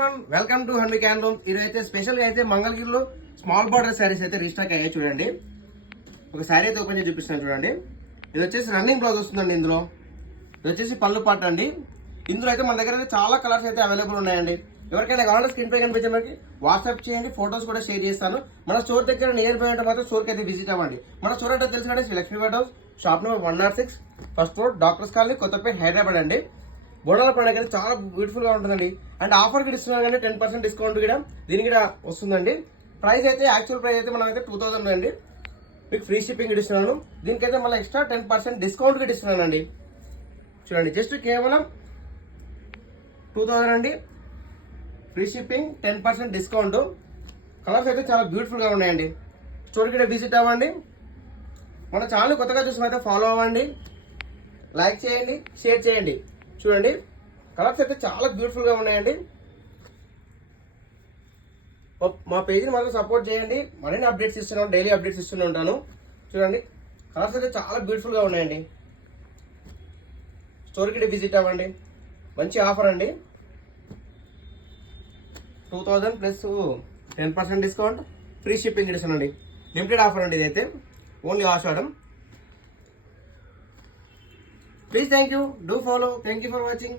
Everyone, welcome to Hanvi క్యాన్లూమ్. ఈరోజు అయితే స్పెషల్గా అయితే మంగళగిరిలో స్మాల్ బార్డర్ శారీస్ అయితే రీస్టాక్ అయ్యాయి. చూడండి, ఒక శారీ అయితే ఓపెన్ చేసి చూపిస్తాను. చూడండి, ఇది వచ్చేసి రన్నింగ్ బ్లౌజ్ వస్తుందండి. ఇది వచ్చేసి పళ్ళు పాట అండి. ఇందులో అయితే మన దగ్గర అయితే చాలా కలర్స్ అయితే అవైలబుల్ ఉన్నాయండి. ఎవరికైనా కావాలంటే స్క్రీన్ పై కనిపించే మనకి వాట్సాప్ చేయండి, ఫొటోస్ కూడా షేర్ చేస్తాను. మన స్టోర్ దగ్గర నియర్ బై ఉంటే మాత్రం స్టోర్కి అయితే విజిట్ అవ్వండి. మన స్టోర్ అంటే తెలుసు కదా, Lakshmipeta house, shop number 106, first floor, doctors colony, Kothapet, Hyderabad అండి. బోనాల పండుగ అయితే చాలా బ్యూటిఫుల్ గా ఉంటుందండి. అండ్ ఆఫర్ కూడా ఇస్తున్నాం కానీ 10% డిస్కౌంట్ కూడా దీనికి కూడా వస్తుందండి. ప్రైస్ అయితే యాక్చువల్ ప్రైస్ అయితే మనం అయితే 2000 అండి. మీకు ఫ్రీ షిప్పింగ్ ఇస్తున్నాను. దీనికైతే మళ్ళీ ఎక్స్ట్రా 10% డిస్కౌంట్ కూడా ఇస్తున్నానండి. చూడండి, జస్ట్ కేవలం 2000 అండి, ఫ్రీ షిప్పింగ్, 10% డిస్కౌంట్. కలర్స్ అయితే చాలా బ్యూటిఫుల్ గా ఉన్నాయండి. స్టోర్ కూడా విజిట్ అవ్వండి. మన ఛానల్ కొత్తగా చూసినైతే ఫాలో అవ్వండి, లైక్ చేయండి, షేర్ చేయండి. చూడండి, కలర్స్ అయితే చాలా బ్యూటిఫుల్ గా ఉన్నాయండి. మా పేజ్ని మాత్రం సపోర్ట్ చేయండి. మరిన్ని అప్డేట్స్ ఇస్తున్నాను, డైలీ అప్డేట్స్ ఇస్తూనే ఉంటాను. చూడండి, కలర్స్ అయితే చాలా బ్యూటిఫుల్ గా ఉన్నాయండి. స్టోర్కి విజిట్ అవ్వండి. మంచి ఆఫర్ అండి, 2000 ప్లస్ 10% డిస్కౌంట్, ఫ్రీ షిప్పింగ్ ఇస్తానండి. లిమిటెడ్ ఆఫర్ అండి ఇదైతే, only Ashadham. Please, thank you. Do follow. Thank you for watching.